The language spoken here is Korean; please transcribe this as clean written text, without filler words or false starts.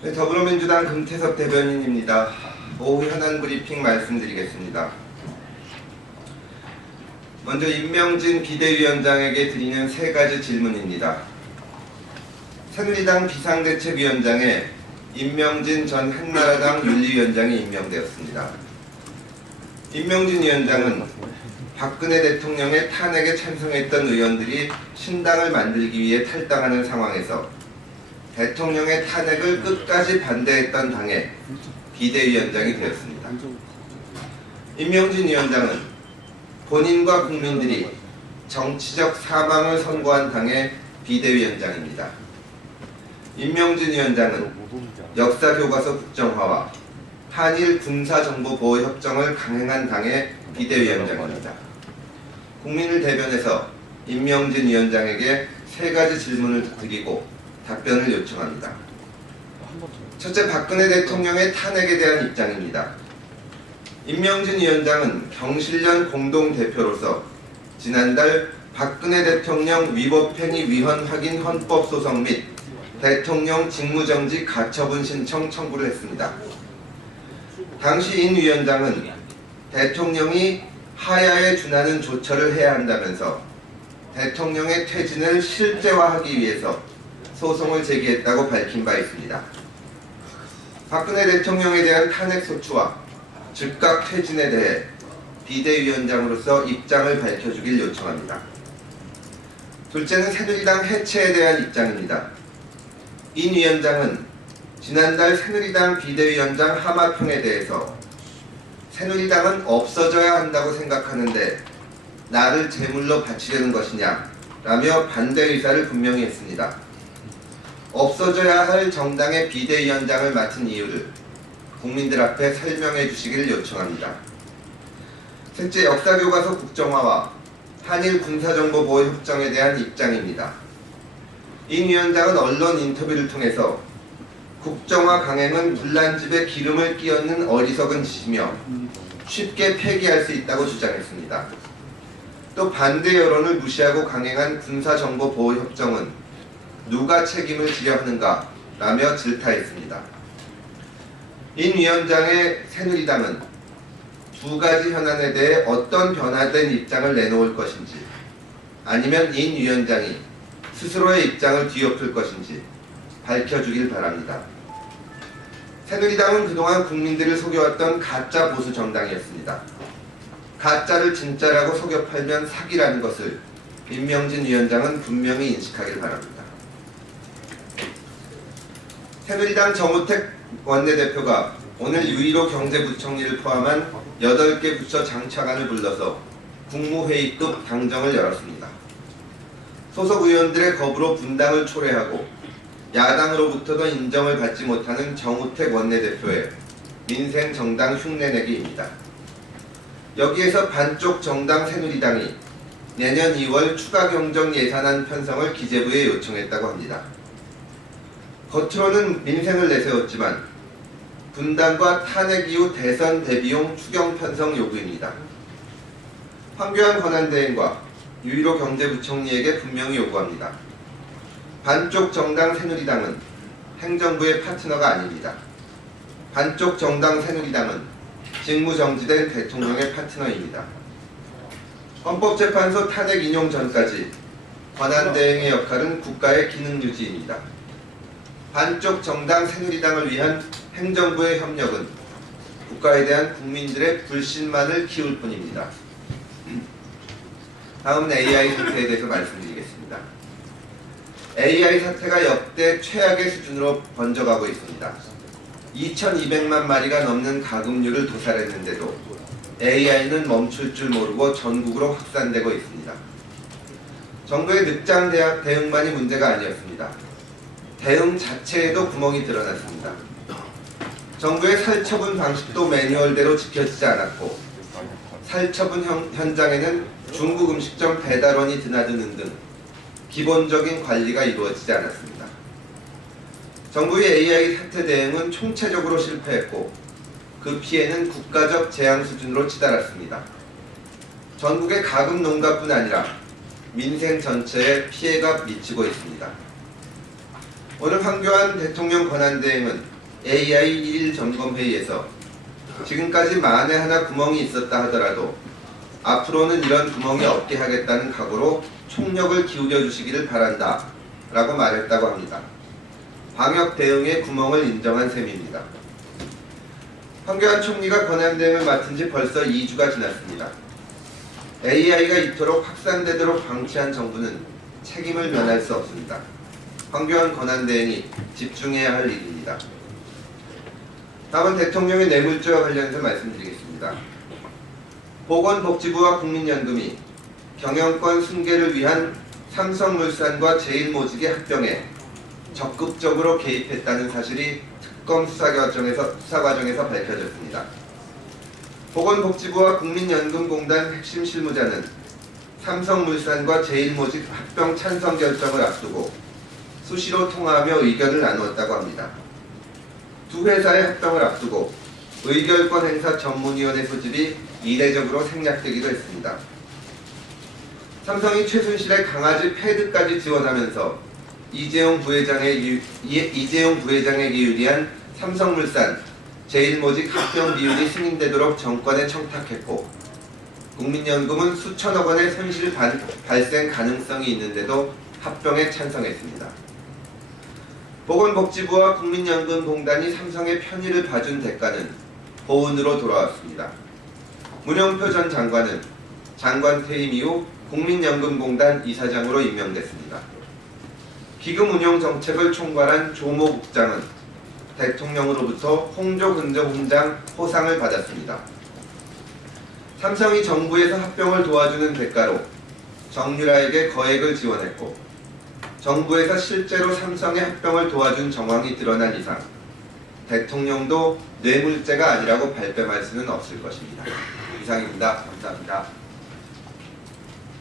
네, 더불어민주당 금태섭 대변인입니다. 오후 현안 브리핑 말씀드리겠습니다. 먼저 임명진 비대위원장에게 드리는 세 가지 질문입니다. 새누리당 비상대책위원장에 임명진 전 한나라당 윤리위원장이 임명되었습니다. 임명진 위원장은 박근혜 대통령의 탄핵에 찬성했던 의원들이 신당을 만들기 위해 탈당하는 상황에서 대통령의 탄핵을 끝까지 반대했던 당의 비대위원장이 되었습니다. 임명진 위원장은 본인과 국민들이 정치적 사망을 선고한 당의 비대위원장입니다. 임명진 위원장은 역사교과서 국정화와 한일 군사정보보호협정을 강행한 당의 비대위원장입니다. 국민을 대변해서 임명진 위원장에게 세 가지 질문을 드리고 답변을 요청합니다. 첫째, 박근혜 대통령의 탄핵에 대한 입장입니다. 임명진 위원장은 경실련 공동대표로서 지난달 박근혜 대통령 위법행위 위헌 확인 헌법소송 및 대통령 직무정지 가처분 신청 청구를 했습니다. 당시 인 위원장은 대통령이 하야에 준하는 조처를 해야 한다면서 대통령의 퇴진을 실제화하기 위해서 소송을 제기했다고 밝힌 바 있습니다. 박근혜 대통령에 대한 탄핵소추와 즉각 퇴진에 대해 비대위원장으로서 입장을 밝혀주길 요청합니다. 둘째는 새누리당 해체에 대한 입장입니다. 인 위원장은 지난달 새누리당 비대위원장 하마평에 대해서 새누리당은 없어져야 한다고 생각하는데 나를 제물로 바치려는 것이냐 라며 반대 의사를 분명히 했습니다. 없어져야 할 정당의 비대위원장을 맡은 이유를 국민들 앞에 설명해 주시기를 요청합니다. 셋째, 역사교과서 국정화와 한일 군사정보보호협정에 대한 입장입니다. 인 위원장은 언론 인터뷰를 통해서 국정화 강행은 불난집에 기름을 끼얹는 어리석은 짓이며 쉽게 폐기할 수 있다고 주장했습니다. 또 반대 여론을 무시하고 강행한 군사정보보호협정은 누가 책임을 지려 하는가 라며 질타했습니다. 인 위원장의 새누리당은 두 가지 현안에 대해 어떤 변화된 입장을 내놓을 것인지 아니면 인 위원장이 스스로의 입장을 뒤엎을 것인지 밝혀주길 바랍니다. 새누리당은 그동안 국민들을 속여왔던 가짜 보수 정당이었습니다. 가짜를 진짜라고 속여 팔면 사기라는 것을 임명진 위원장은 분명히 인식하길 바랍니다. 새누리당 정우택 원내대표가 오늘 유일호 경제부총리를 포함한 8개 부처 장차관을 불러서 국무회의급 당정을 열었습니다. 소속 의원들의 겁으로 분당을 초래하고 야당으로부터도 인정을 받지 못하는 정우택 원내대표의 민생정당 흉내내기입니다. 여기에서 반쪽 정당 새누리당이 내년 2월 추가 경정 예산안 편성을 기재부에 요청했다고 합니다. 겉으로는 민생을 내세웠지만 분당과 탄핵 이후 대선 대비용 추경 편성 요구입니다. 황교안 권한대행과 유일호 경제부총리에게 분명히 요구합니다. 반쪽 정당 새누리당은 행정부의 파트너가 아닙니다. 반쪽 정당 새누리당은 직무정지된 대통령의 파트너입니다. 헌법재판소 탄핵 인용 전까지 권한대행의 역할은 국가의 기능 유지입니다. 반쪽 정당 새누리당을 위한 행정부의 협력은 국가에 대한 국민들의 불신만을 키울 뿐입니다. 다음은 AI 사태에 대해서 말씀드리겠습니다. AI 사태가 역대 최악의 수준으로 번져가고 있습니다. 2200만 마리가 넘는 가금류를 도살했는데도 AI는 멈출 줄 모르고 전국으로 확산되고 있습니다. 정부의 늑장 대응만이 문제가 아니었습니다. 대응 자체에도 구멍이 드러났습니다. 정부의 살처분 방식도 매뉴얼대로 지켜지지 않았고 살처분 현장에는 중국 음식점 배달원이 드나드는 등 기본적인 관리가 이루어지지 않았습니다. 정부의 AI 사태 대응은 총체적으로 실패했고 그 피해는 국가적 재앙 수준으로 치달았습니다. 전국의 가금 농가뿐 아니라 민생 전체에 피해가 미치고 있습니다. 오늘 황교안 대통령 권한대행은 AI 1일 점검회의에서 지금까지 만에 하나 구멍이 있었다 하더라도 앞으로는 이런 구멍이 없게 하겠다는 각오로 총력을 기울여 주시기를 바란다 라고 말했다고 합니다. 방역 대응의 구멍을 인정한 셈입니다. 황교안 총리가 권한대행을 맡은 지 벌써 2주가 지났습니다. AI가 이토록 확산되도록 방치한 정부는 책임을 면할 수 없습니다. 황교안 권한대행이 집중해야 할 일입니다. 다음은 대통령의 뇌물죄와 관련해서 말씀드리겠습니다. 보건복지부와 국민연금이 경영권 승계를 위한 삼성물산과 제일모직의 합병에 적극적으로 개입했다는 사실이 특검 수사 과정에서 밝혀졌습니다. 보건복지부와 국민연금공단 핵심 실무자는 삼성물산과 제일모직 합병 찬성 결정을 앞두고 수시로 통화하며 의견을 나누었다고 합니다. 두 회사의 합병을 앞두고 의결권 행사 전문위원회 소집이 이례적으로 생략되기도 했습니다. 삼성이 최순실의 강아지 패드까지 지원하면서 이재용 부회장에게 유리한 삼성물산, 제일모직 합병 비율이 승인되도록 정권에 청탁했고 국민연금은 수천억 원의 손실 발생 가능성이 있는데도 합병에 찬성했습니다. 보건복지부와 국민연금공단이 삼성의 편의를 봐준 대가는 보훈으로 돌아왔습니다. 문영표 전 장관은 장관 퇴임 이후 국민연금공단 이사장으로 임명됐습니다. 기금 운용 정책을 총괄한 조모 국장은 대통령으로부터 홍조근조훈장 호상을 받았습니다. 삼성이 정부에서 합병을 도와주는 대가로 정유라에게 거액을 지원했고 정부에서 실제로 삼성의 합병을 도와준 정황이 드러난 이상 대통령도 뇌물죄가 아니라고 발뺌할 수는 없을 것입니다. 이상입니다. 감사합니다.